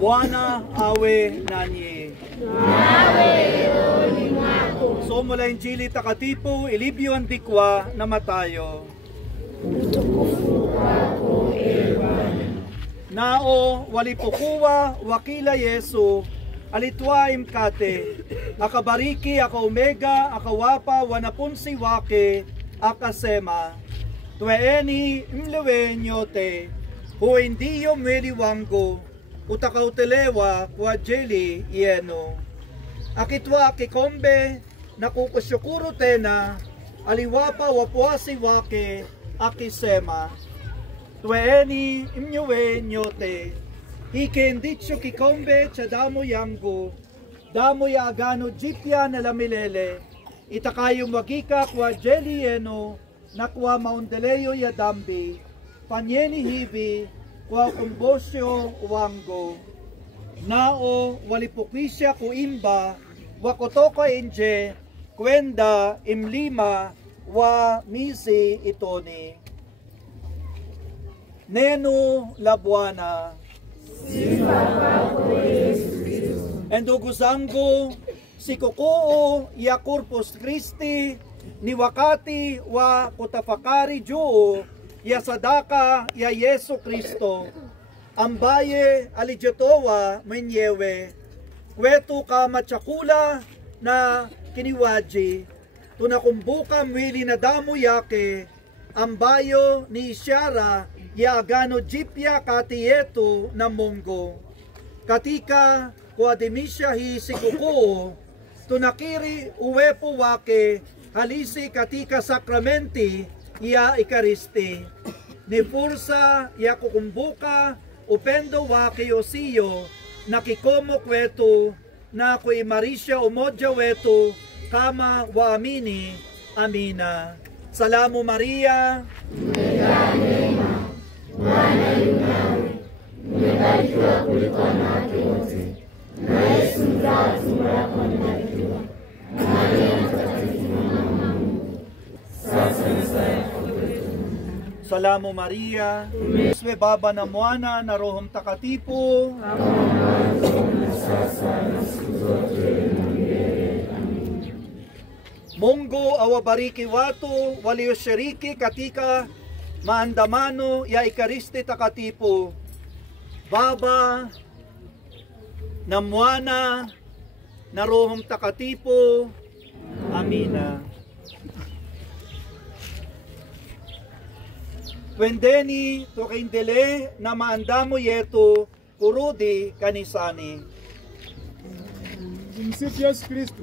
Bwana awe nanyi. Somo la Injili takatifu ilivyoandikwa na Mathayo. Nao walipokuwa wakila Yesu, alitwaa mkate, akabariki, akaumega, akawapa wanafunzi wake, akasema, "Twaeni mle nyote, huu ndiyo mwili wangu utakaotolewa kwa ajili yenu." Akitwaa kikombe na kukushukuru tena, aliwapa wafuasi wake, akisema, "Twaeni mnywe nyote, hiki ndicho kikombe cha damu yangu, damu ya agano jipya na la milele, itakayomwagika kwa ajili yenu na kwa maondoleo ya dhambi. Fanyeni hivi kwa ukumbusho wangu." Nao walipokwisha kuimba, wakotoka nje kwenda mlima wa Mizeituni. Neno la Bwana. Sifa kwako Yesu Kristo. Ndugu zangu, sikukuu ya Corpus Christi ni wakati wa kutafakari juu ya sadaka ya Yesu Kristo ambaye alijitoa mwenyewe kwetu kama chakula na kinywaji. Tunakumbuka mwili na damu yake ambayo ni ishara ya agano jipya kati yetu na Mungu. Katika kuadhimisha hii sikukuu, tunakiri uwepo wake halisi katika sakramenti ya Ekaristi. Ni fursa ya kukumbuka upendo wake usio na kikomo kwetu na kuimarisha umoja wetu kama waamini. Amina. Salamu Maria, Umejaa neema, Bwana yu nawe, umebarikiwa kuliko wanawake wote, na Yesu mzao wa tumbo lako amebarikiwa. Maria mtakatifu, mama wa Mungu, sasa na saa ya kufa kwetu. Salamu Maria, Yesu Baba na Mwana na Roho Mtakatifu, Kama mwanzo na sasa na siku zote na milele. Amina. Mungu awabariki watu walioshiriki katika maandamano ya Ekaristi Takatifu, Baba na Mwana na Roho Mtakatifu. Amina. Twendeni tukaendelee na maandamo yetu kurudi kanisani. Tumsifu Yesu Kristo.